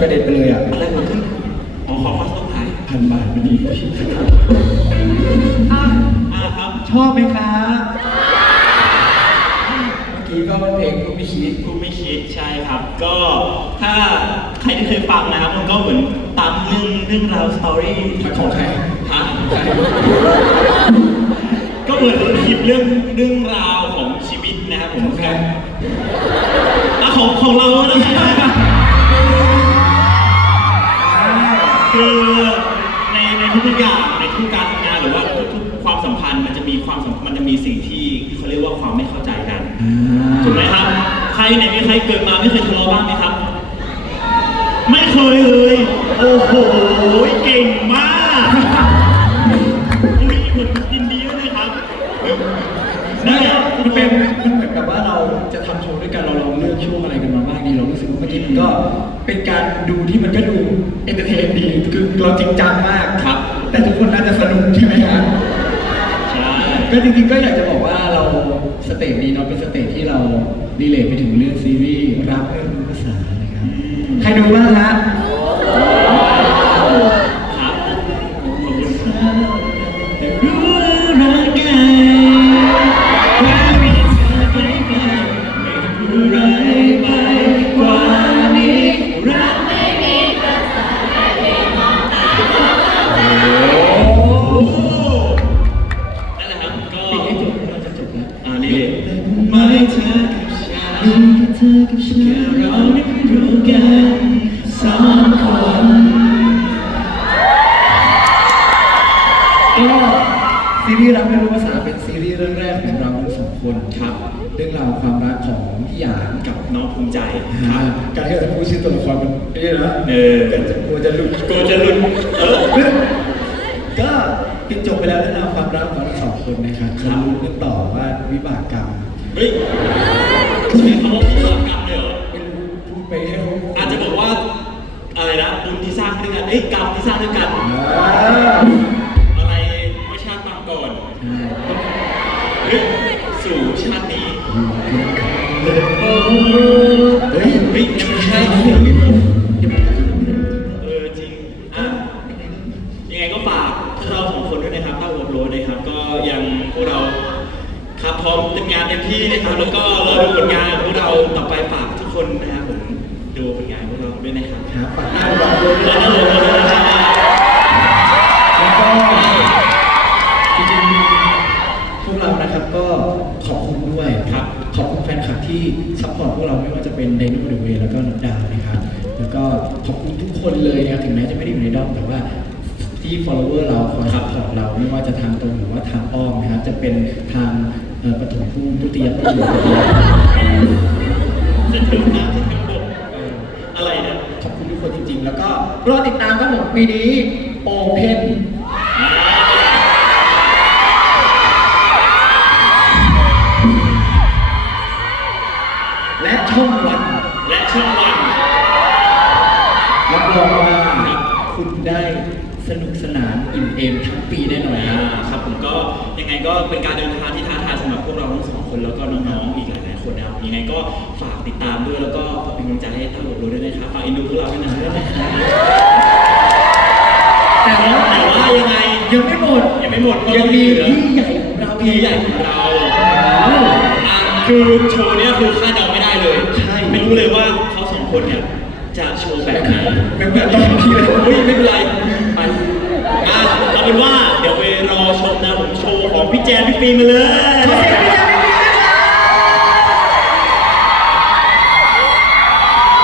กิดคอสตูมกระเด็นไปเลยอะอะไรเกิดขึ้นอ๋อขอความต้องหายพันบาทพอดีอ่าอ่าครับชอบไหมครับเมื่อกี้ก็เพลงก็ไม่คิดคุณไม่คิดใช่ครับ ก็ถ้าใครที่เคยฟังนะครับมันก็เหมือนตามเรื่องเรื่องราวสตอรี่ของใครฮะก็เหมือนหยิบเรื่องเรื่องราวของชีวิตนะครับผมของใครอะของของเราแล้วกันนะ มันจะมีความสัมมันจะมีสิ่งที่เขาเรียกว่าความไม่เข้าใจกันถูกไหมครับ ใครไหนมีใครเกิดมาไม่เคยทะเลาะบ้างไหมครับ ไม่เคยเลย โอ้โหเก่งมากอุ้ยเหมือนยินดีด้วยนะครับนั่นั่นนแหแหละละมันเป็นมันเหมือนกับว่าเราจะทำโชว์ด้วยกันเราลองเลือกช่วงอะไรกันมาบ้างดีเรารู้สึกว่าเมื่อกี้มันก็เป็นการดูที่มันก็ดูเอนเตอร์เทนดีคือเราจริงจังมากครับ แต่ทุกคนน่าจะสนุกใช่ไหมครับใช่ ก็จริงๆก็อยากจะบอกว่าเราสเตจนี้เนาะเป็นสเตจที่เรารีเลทไปถึงเรื่องซีรีส์รักเรื่องภาษานะครับใครดูบ้างฮะ กับฉันเธอกับฉัแค่นเราได้รู้กันสองคนก็ซีรีส์รักไม่รู้ภาษาเป็นซีรีส์เรื่องแรกของเราทั้งสองคนครับ เรื่องราวความรักของพี่หยางกับน้องภูมิใจคครัรับบการที่เราจะพูดชื่อตัวละครมันไม่ได้นะเออกันจะกลัวจะหลุดกลัวจะหลุดเออก็ปิดจบไปแล้วเรื่องราวความรักของเราทั้งสองคนนะครับครับมาลุ้นกันต่อว่าวิบากกรรมเฮ้ย ใช้คำว่าพิบากกรรมเลยเหรอไม่รู้พูดไปให้เขาอาจจะบอกว่าอะไรนะบุญที่สร้างด้วยกันเอ้ยกรรมที่สร้างด้วยกัน อะไรเมื่อชาติปางก่อนเฮ้ยสู่ชาตินี้เฮ้ยเฮ้ยยังไม่ใช่เออจริงอะยังไงก็ฝากพวกเราสองคนด้วยนะครับถ้าโอโรดนะครับก็ยังพวกเรา ครับพร้อมทำงานเต็มที่นะครับแล้วก็รอดูผลงานของพวกเราต่อไปฝากทุกคนนะครับผมดูผลงานของพวกเราด้วยนะครับครับฝากหน้าเราด้วยแล้วนะก็รอดูนะครับแล้วก็จริงๆพวกเรานะครับก็ขอบคุณด้วยครับขอบคุณแฟนคลับที่ซัพพอร์ตพวกเราไม่ว่าจะเป็นไดโน่เดเวแล้วก็นัดดาวนะครับแล้วก็ขอบคุณทุกคนเลยนะครับถึงแม้จะไม่ได้อยู่ในด้อมแต่ว่าที่ follower เราคอยซัพพอร์ตเราไม่ว่าจะทางตรงหรือว่าทางอ้อมนะครับจะเป็นทาง เออปฐมภูมิทุติยภูมิหรือตติยจะถึงน้ำจะถึงบอออะไรเนี่ยขอบคุณทุกคนจริงๆ แล้วก็รอติดตามครับผมปีนี้โอเพนและช่องวันและช่องวันรับรองว่าคุณได้สนุกสนานอิ่มเอมทั้งปีแน่นอนคอ่ารับครับผมก็ยังไงก็เป็นการเดินทางที่ท้า ยังไงก็ฝากติดตามด้วยแล้วก็ฝากเป็นกำลังใจให้ต้าหลบรู้ด้วยนะครับฝากอินดูพวกเราด้วยนะครับแต่ว่าแต่ว่ายังไงยังไม่หมดยังไม่หมดก็ยังต้องมีเหลือพี่ใหญ่ของเราพี่ใหญ่ของเราอะคือโชว์เนี้ยคือคาดเดาไม่ได้เลยใช่ไม่รู้เลยว่าเขาสองคนเนี่ยจะโชว์แบบไหนเป็นแบบตอนพี่เลยเฮ้ยไม่เป็นไรไปอะเอาเป็นว่าเดี๋ยวไปรอชมนะผมโชว์ของพี่แจนพี่ฟิล์มมาเลย